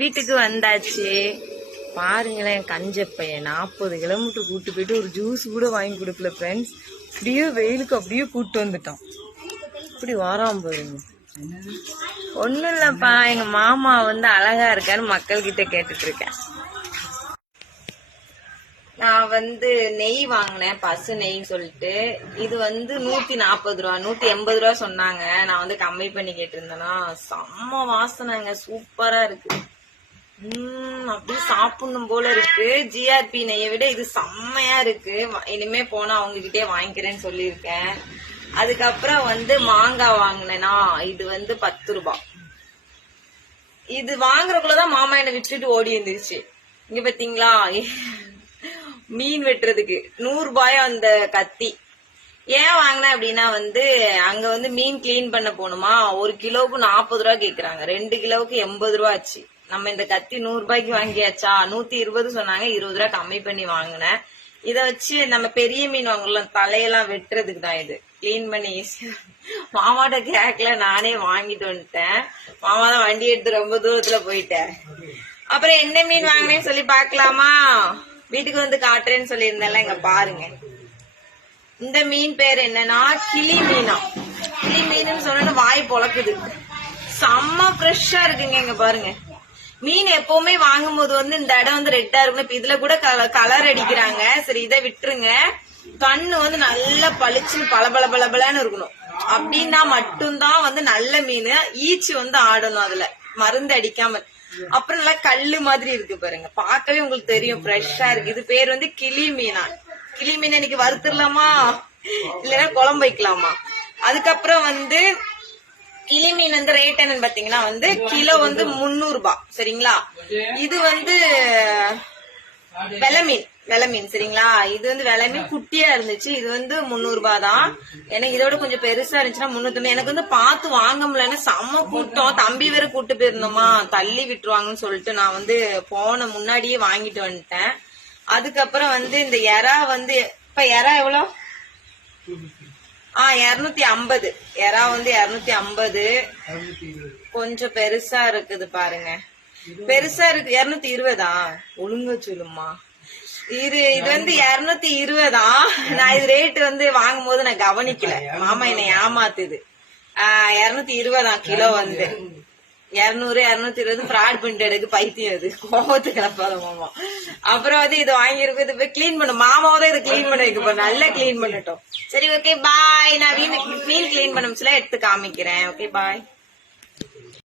வீட்டுக்கு வந்தாச்சு. பாருங்களேன், கஞ்ச பையன் 40 கிலோமீட்டர் கூட்டு போயிட்டு ஒரு ஜூஸ் கூட வாங்கி கொடுக்கல ஃப்ரெண்ட்ஸ். அப்படியே வெயிலுக்கு அப்படியே கூட்டு வந்துட்டோம். இப்படி வாராம பாருங்க. ஒன்றும் இல்லைப்பா, எங்க மாமா வந்து அழகா இருக்கான்னு மக்கள் கிட்ட கேட்டுட்டு இருக்கேன். நான் வந்து நெய் வாங்கினேன், பசு நெய் சொல்லிட்டு. இது வந்து 140 ரூபா, 180 ரூபா சொன்னாங்க. நான் வந்து கம்மி பண்ணி கேட்டிருந்தேன்னா, செம்ம வாசனைங்க, சூப்பரா இருக்கு. அப்படியே சாப்பிடணும் போல இருக்கு. ஜிஆர்பி நெய்யை விட இது செம்மையா இருக்கு. இனிமே போனா அவங்க கிட்டே வாங்கிக்கிறேன்னு சொல்லியிருக்கேன். அதுக்கப்புறம் வந்து மாங்காய் வாங்கினேன்னா, இது வந்து 10 ரூபாய். இது வாங்குறதுக்குள்ளதான் மாமா என்னை விட்டுட்டு ஓடி வந்துருச்சு. இங்க பாத்தீங்களா, மீன் வெட்டுறதுக்கு 100 ரூபாய் அந்த கத்தி. ஏன் வாங்கினேன் அப்படின்னா வந்து அங்க வந்து மீன் கிளீன் பண்ண போகணுமா, 1 கிலோவுக்கு 40 ரூபா கேக்குறாங்க, 2 கிலோவுக்கு 80 ரூபா ஆச்சு. நம்ம இந்த கத்தி 100 ரூபாய்க்கு வாங்கியாச்சா, 120 சொன்னாங்க, 20 ரூபா கம்மி பண்ணி வாங்கினேன். இத வச்சு நம்ம பெரிய மீன் வாங்கலாம், தலையெல்லாம் வெட்டுறதுக்கு தான் இது, கிளீன் பண்ணி ஈஸியா. மாமாட்ட கேட்கல, நானே வாங்கிட்டு வந்துட்டேன். மாமா தான் வண்டி எடுத்து ரொம்ப தூரத்துல போயிட்டேன். அப்புறம் என்ன மீன் வாங்கினேன்னு சொல்லி பாக்கலாமா, வீட்டுக்கு வந்து காட்டுறேன்னு சொல்லியிருந்தேன்ல, இங்க பாருங்க. இந்த மீன் பேர் என்னன்னா கிளி மீனா. கிளி மீன் சொன்ன வாய் பொழக்குது, செம்ம ஃப்ரெஷ்ஷா இருக்குங்க. இங்க பாருங்க, மீன் எப்பவுமே வாங்கும் போது வந்து இந்த இடம் வந்து ரெட்டா இருக்கணும். இப்ப இதுல கூட கலர் அடிக்கிறாங்க. சரி, இதை விட்டுருங்க. கண்ணு வந்து நல்லா பளிச்சுன்னு பளபளன்னு இருக்கணும். அப்படின்னா மட்டும்தான் வந்து நல்ல மீன். ஈச்சி வந்து ஆடணும் அதுல, மருந்து அடிக்காம. அப்புறம் நல்லா கல்லு மாதிரி இருக்கு பாருங்க, பார்க்கவே உங்களுக்கு தெரியும், ஃப்ரெஷ்ஷா இருக்கு. இது பேர் வந்து கிளி மீனா. கிளி மீன் இன்னைக்கு வறுத்துடலாமா, இல்லைன்னா குழம்பு வைக்கலாமா? அதுக்கப்புறம் வந்து கிளி மீன் வந்து ரேட் என்னன்னு பாத்தீங்கன்னா வந்து கிலோ வந்து 300 ரூபாய். சரிங்களா, இது வந்து வெலை மீன் சரிங்களா. இது வந்து வெலை மீன் குட்டியா இருந்துச்சு. இது வந்து 300 ரூபாய் தான். எனக்கு இதோட கொஞ்சம் பெருசா இருந்துச்சுன்னா 350. எனக்கு வந்து பார்த்து வாங்க முடியலன்னு செம்ம கூட்டம். தம்பி வேற கூட்டு போயிருந்தோமா, தள்ளி விட்டுருவாங்கன்னு சொல்லிட்டு நான் வந்து போன முன்னாடியே வாங்கிட்டு வந்துட்டேன். அதுக்கப்புறம் வந்து இந்த எறா வந்து, இப்ப எறா எவ்வளோ? 250. எறா வந்து 250. கொஞ்சம் பெருசா இருக்குது பாருங்க, பெருசா இருக்கு. 220. ஒழுங்க சொல்லுமா, இது வந்து 220. நான் இது ரேட் வந்து வாங்கும் போது நான் கவனிக்கல, மாமா என்னை ஏமாத்துது. 220 கிலோ வந்து 200 220 ஃப்ராட் பண்ணிட்டு எடுக்கு, பைத்தியம் அது, கோபத்துக்கு கிளப்பாத மாமா. அப்புறம் வந்து இது வாங்கிருக்கு, இது போய் கிளீன் பண்ணும். மாமாவும் இதை கிளீன் பண்ண வைக்க, நல்லா கிளீன் பண்ணட்டும். சரி, ஓகே பாய். நான் மீன் கிளீன் பண்ண எடுத்து காமிக்கிறேன். Okay bye.